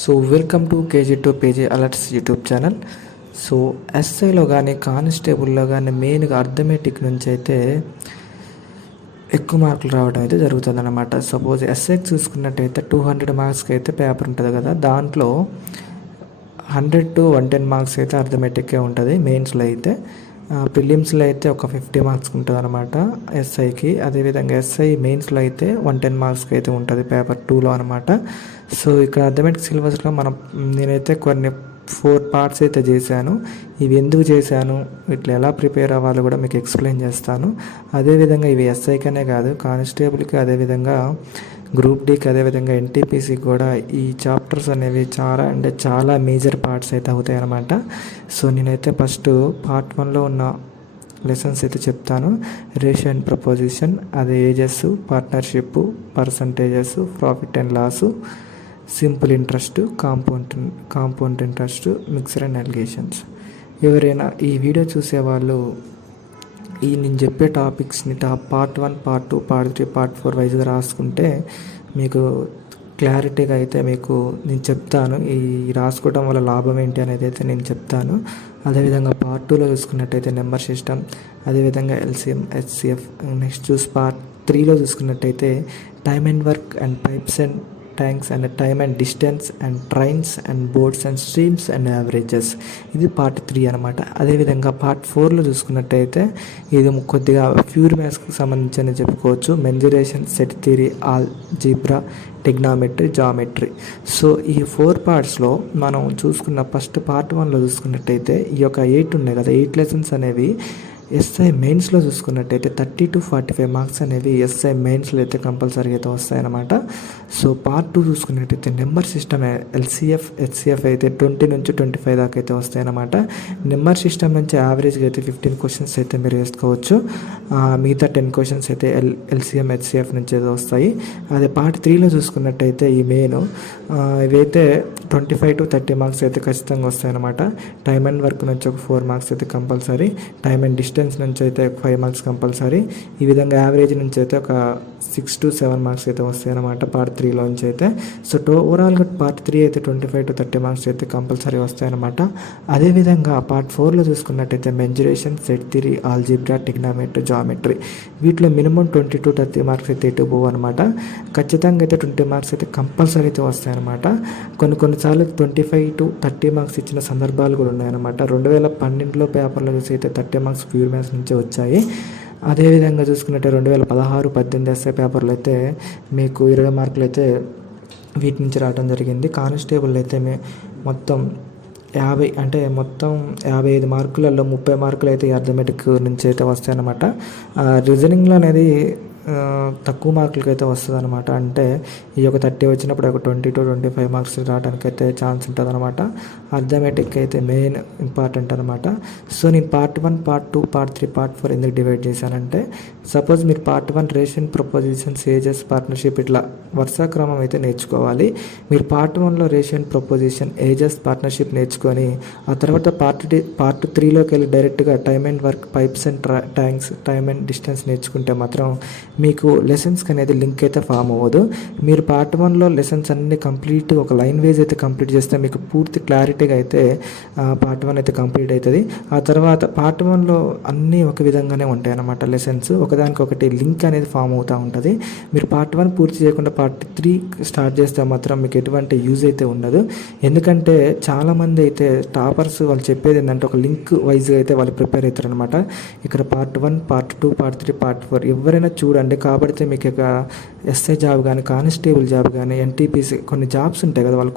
So welcome to KG PG alerts YouTube channel. So ఎస్ఐలో కానీ కానిస్టేబుల్లో కానీ మెయిన్గా అర్థమెటిక్ నుంచి అయితే ఎక్కువ మార్కులు రావడం అయితే జరుగుతుంది అనమాట. సపోజ్ ఎస్ఐకి చూసుకున్నట్టయితే 200 మార్క్స్కి అయితే పేపర్ ఉంటుంది కదా, దాంట్లో 100 to 110 మార్క్స్ అయితే అర్థమెటిక్కే ఉంటుంది. మెయిన్స్లో అయితే ప్రిలిమ్స్లో అయితే ఒక 50 మార్క్స్కి ఉంటుంది అనమాట ఎస్ఐకి. అదేవిధంగా ఎస్ఐ మెయిన్స్లో అయితే 110 మార్క్స్కి అయితే ఉంటుంది పేపర్ 2లో అనమాట. సో ఇక్కడ అర్థమెటిక్ సిలబస్లో నేనైతే కొన్ని 4 పార్ట్స్ అయితే చేశాను. ఇవి ఎందుకు చేశాను, ఇట్లా ఎలా ప్రిపేర్ అవ్వాలో కూడా మీకు ఎక్స్ప్లెయిన్ చేస్తాను. అదేవిధంగా ఇవి ఎస్ఐకనే కాదు, కానిస్టేబుల్కి, అదేవిధంగా గ్రూప్ డీకి, అదేవిధంగా ఎన్టీపీసీకి కూడా ఈ చాప్టర్స్ అనేవి చాలా మేజర్ పార్ట్స్ అయితే అవుతాయి అన్నమాట. సో నేనైతే ఫస్ట్ పార్ట్ 1లో ఉన్న లెసన్స్ అయితే చెప్తాను. రేషియో అండ్ ప్రపోజిషన్, అదే ages, partnership, percentages, profit and loss, simple interest, compound interest, mixture and alligations. ఎవరైనా ఈ వీడియో చూసేవాళ్ళు నేను చెప్పే టాపిక్స్ని పార్ట్ 1, పార్ట్ 2, పార్ట్ 3, పార్ట్ 4 వైజ్గా రాసుకుంటే మీకు క్లారిటీగా అయితే మీకు నేను చెప్తాను. ఈ రాసుకోవడం వల్ల లాభం ఏంటి అనేది అయితే నేను చెప్తాను. అదేవిధంగా పార్ట్ 2లో చూసుకున్నట్టయితే నెంబర్ సిస్టమ్, అదేవిధంగా ఎల్సిఎం, హెచ్సిఎఫ్. నెక్స్ట్ పార్ట్ 3లో చూసుకున్నట్టయితే time and work and pipes and tanks and time and distance and trains and boards and streams and averages. ఇది పార్ట్ 3 అనమాట. అదేవిధంగా పార్ట్ 4లో చూసుకున్నట్టయితే ఇది కొద్దిగా ప్యూర్ మ్యాథ్స్కి సంబంధించి చెప్పుకోవచ్చు. Mensuration, set theory, algebra, trigonometry, geometry. So ఈ 4 పార్ట్స్లో మనం చూసుకున్న ఫస్ట్ పార్ట్ 1లో చూసుకున్నట్టయితే ఈ యొక్క 8 ఉన్నాయి కదా, 8 లెసన్స్ అనేవి ఎస్ఐ మెయిన్స్లో చూసుకున్నట్టయితే 30 to 45 మార్క్స్ అనేవి ఎస్ఐ మెయిన్స్లో అయితే కంపల్సరీగా అయితే వస్తాయన్నమాట. సో పార్ట్ 2 చూసుకున్నట్టయితే నెంబర్ సిస్టమ్, ఎల్సిఎఫ్, హెచ్సిఎఫ్ అయితే 20 నుంచి 25 దాకా అయితే వస్తాయన్నమాట. నెంబర్ సిస్టమ్ నుంచి యావరేజ్గా అయితే 15 క్వశ్చన్స్ అయితే మీరు వేసుకోవచ్చు. మిగతా 10 క్వశ్చన్స్ అయితే ఎల్సిఎం, హెచ్సిఎఫ్ నుంచి అయితే వస్తాయి. అదే పార్ట్ 3లో చూసుకున్నట్టయితే ఈ మెయిన్ ఇవైతే 25 to 30 మార్క్స్ అయితే ఖచ్చితంగా వస్తాయన్నమాట. టైమ్ అండ్ వర్క్ నుంచి ఒక 4 మార్క్స్ అయితే కంపల్సరీ, టైమ్ అండ్ డిస్టెన్స్ నుంచి అయితే 5 మార్క్స్ కంపల్సరీ. ఈ విధంగా యావరేజ్ నుంచి అయితే ఒక 6 to 7 మార్క్స్ అయితే వస్తాయి అన్నమాట పార్ట్ 3లో నుంచి అయితే. సో ఓవరాల్గా పార్ట్ 3 అయితే 25 to 30 మార్క్స్ అయితే కంపల్సరీ వస్తాయన్నమాట. అదేవిధంగా పార్ట్ 4లో చూసుకున్నట్టయితే mensuration, set theory, algebra, trigonometry, geometry. వీటిలో మినిమం 20 to 30 మార్క్స్ అయితే ఇటు పోవు అనమాట. ఖచ్చితంగా అయితే 20 మార్క్స్ అయితే కంపల్సరీ అయితే వస్తాయన్నమాట. కొన్నిసార్లు 25 to 30 మార్క్స్ ఇచ్చిన సందర్భాలు కూడా ఉన్నాయన్నమాట. 2012లో పేపర్లో చూసి అయితే 30 మార్క్స్ ప్యూర్ మ్యాథ్స్ నుంచే వచ్చాయి. అదేవిధంగా చూసుకున్నట్టే 2016-18 ఎస్ఐ పేపర్లో అయితే మీకు 20 మార్కులు అయితే వీటి నుంచి రావడం జరిగింది. కానిస్టేబుల్ అయితే మొత్తం 55 మార్కులలో 30 మార్కులు అయితే అర్థమెటిక్ నుంచి అయితే వస్తాయన్నమాట. రీజనింగ్లో అనేది తక్కువ మార్కులకి అయితే వస్తుంది అనమాట. అంటే ఈ యొక్క 30 వచ్చినప్పుడు ఒక 20 to 25 మార్క్స్ రావడానికి అయితే ఛాన్స్ ఉంటుంది అనమాట. అర్థమెటిక్ అయితే మెయిన్ ఇంపార్టెంట్ అనమాట. సో నేను పార్ట్ 1, పార్ట్ 2, పార్ట్ 3, పార్ట్ 4 ఎందుకు డివైడ్ చేశానంటే, సపోజ్ మీరు part 1 ration, propositions, ages, partnership ఇట్లా వరుస క్రమం అయితే నేర్చుకోవాలి. మీరు పార్ట్ 1లో రేషన్, ప్రపోజిషన్, ఏజెస్, పార్ట్నర్షిప్ నేర్చుకొని ఆ తర్వాత పార్ట్ 3లోకి వెళ్ళి డైరెక్ట్గా time and work, pipes and tanks, time and distance నేర్చుకుంటే మాత్రం మీకు లెసన్స్కి అనేది లింక్ అయితే ఫామ్ అవ్వదు. మీరు పార్ట్ 1లో లెసన్స్ అన్ని కంప్లీట్ ఒక లైన్ వేజ్ అయితే కంప్లీట్ చేస్తే మీకు పూర్తి క్లారిటీగా అయితే పార్ట్ 1 అయితే కంప్లీట్ అవుతుంది. ఆ తర్వాత పార్ట్ 1లో అన్నీ ఒక విధంగానే ఉంటాయి అన్నమాట. లెసన్స్ ఒకదానికొకటి లింక్ అనేది ఫామ్ అవుతూ ఉంటుంది. మీరు పార్ట్ 1 పూర్తి చేయకుండా పార్ట్ 3 స్టార్ట్ చేస్తే మాత్రం మీకు ఎటువంటి యూజ్ అయితే ఉండదు. ఎందుకంటే చాలామంది అయితే టాపర్స్ వాళ్ళు చెప్పేది ఏంటంటే ఒక లింక్ వైజ్గా అయితే వాళ్ళు ప్రిపేర్ అవుతారు అనమాట. ఇక్కడ పార్ట్ 1, పార్ట్ 2, పార్ట్ 3, పార్ట్ 4 ఎవరైనా చూడండి. కాబట్టి మీకు ఇక ఎస్ఐ జాబ్ కానీ, కానిస్టేబుల్ జాబ్ కానీ, ఎన్టీపీసీ కొన్ని జాబ్స్ ఉంటాయి కదా, వాళ్ళు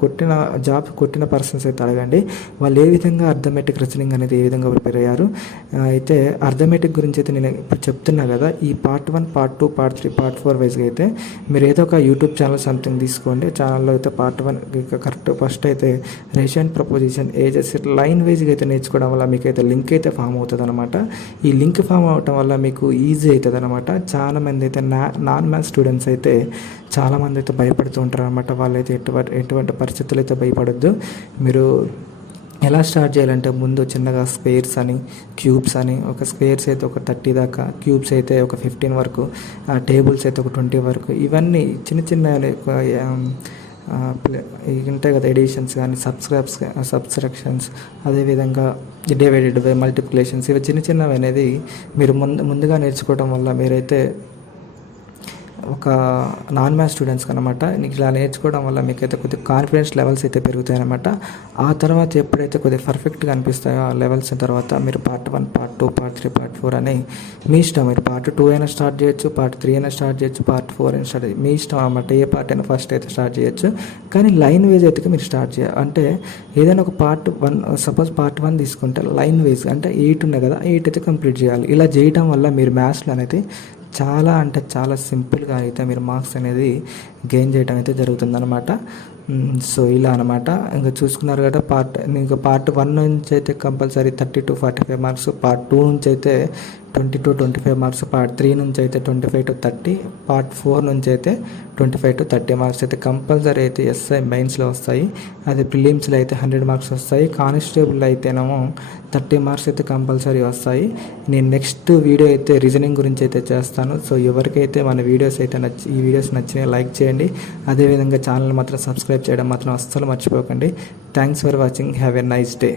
కొట్టిన పర్సన్స్ అయితే అడగండి. వాళ్ళు ఏ విధంగా అర్థమెటిక్ రీజనింగ్ అనేది ఏ విధంగా ప్రిపేర్ అయ్యారు. అయితే అర్థమెటిక్ గురించి అయితే నేను ఇప్పుడు చెప్తున్నా కదా, ఈ పార్ట్ 1, పార్ట్ 2, పార్ట్ 3, పార్ట్ 4 వైజ్గా అయితే మీరు ఏదో ఒక యూట్యూబ్ ఛానల్ సంథింగ్ తీసుకోండి. ఛానల్లో అయితే పార్ట్ 1 కరెక్ట్ ఫస్ట్ అయితే రేషన్, ప్రపోజిషన్, ఏజెస్ లైన్ వైజ్గా అయితే నేర్చుకోవడం వల్ల మీకు అయితే లింక్ అయితే ఫామ్ అవుతుంది అనమాట. ఈ లింక్ ఫామ్ అవటం వల్ల మీకు ఈజీ అవుతుంది అనమాట. చాలా మంది అయితే నాన్ మ్యాథ్స్ స్టూడెంట్స్ అయితే చాలామంది అయితే భయపడుతూ ఉంటారు అనమాట. వాళ్ళైతే ఎటువంటి పరిస్థితులు అయితే భయపడద్దు. మీరు ఎలా స్టార్ట్ చేయాలంటే ముందు చిన్నగా స్క్వేర్స్ అని, క్యూబ్స్ అని, ఒక స్క్వేర్స్ అయితే ఒక 30 దాకా, క్యూబ్స్ అయితే ఒక 15 వరకు, టేబుల్స్ అయితే ఒక 20 వరకు, ఇవన్నీ చిన్న చిన్న ఇవి ఉంటాయి కదా, ఎడిషన్స్ కానీ సబ్స్ట్రాక్షన్స్, అదేవిధంగా డివైడెడ్ బై మల్టిప్లికేషన్స్, ఇవి చిన్న చిన్నవి అనేది మీరు ముందుగా నేర్చుకోవడం వల్ల మీరైతే ఒక నాన్ మ్యాథ్స్ స్టూడెంట్స్కి అనమాట ఇలా నేర్చుకోవడం వల్ల మీకైతే కొద్దిగా కాన్ఫిడెన్స్ లెవెల్స్ అయితే పెరుగుతాయి అనమాట. ఆ తర్వాత ఎప్పుడైతే కొద్దిగా పర్ఫెక్ట్గా అనిపిస్తాయో ఆ లెవెల్స్ తర్వాత మీరు పార్ట్ 1, పార్ట్ 2, పార్ట్ 3, పార్ట్ 4 అని మీ ఇష్టం. మీరు పార్ట్ 2 అయినా స్టార్ట్ చేయొచ్చు, పార్ట్ 3 అయినా స్టార్ట్ చేయొచ్చు, పార్ట్ 4 అయినా స్టార్ట్ చేయొచ్చు, మీ ఇష్టం అనమాట. ఏ పార్ట్ అయినా ఫస్ట్ అయితే స్టార్ట్ చేయొచ్చు, కానీ లైన్ వైజ్ అయితే మీరు స్టార్ట్ చేయాలి. అంటే ఏదైనా ఒక పార్ట్ 1, సపోజ్ పార్ట్ 1 తీసుకుంటే లైన్ వైజ్ అంటే 8 ఉన్నాయి కదా, 8 అయితే కంప్లీట్ చేయాలి. ఇలా చేయడం వల్ల మీరు మ్యాథ్స్లో అనేది చాలా అంటే చాలా సింపుల్గా అయితే మీరు మార్క్స్ అనేది గెయిన్ చేయడం అయితే జరుగుతుందన్నమాట. సో ఇలా అనమాట. ఇంకా చూసుకున్నారు కదా, పార్ట్ 1 నుంచి అయితే కంపల్సరీ 30 to 45 మార్క్స్, పార్ట్ 2 నుంచి అయితే 20 to 25 మార్క్స్, పార్ట్ 3 నుంచి అయితే 25 to 30, పార్ట్ 4 నుంచి అయితే 25 to 30 మార్క్స్ అయితే కంపల్సరీ అయితే ఎస్ఐ మెయిన్స్లో వస్తాయి. అది ప్రిలిమ్స్లో అయితే 100 మార్క్స్ వస్తాయి. కానిస్టేబుల్ అయితేనేమో 30 మార్క్స్ అయితే కంపల్సరీ వస్తాయి. నేను నెక్స్ట్ వీడియో అయితే రీజనింగ్ గురించి అయితే చేస్తాను. సో ఎవరికైతే మన వీడియోస్ అయితే ఈ వీడియోస్ నచ్చినాయి లైక్ చేయండి. అదేవిధంగా ఛానల్ మాత్రం సబ్స్క్రైబ్ చేయడం మాత్రం అస్సలు మర్చిపోకండి. Thanks for watching. Have a nice day.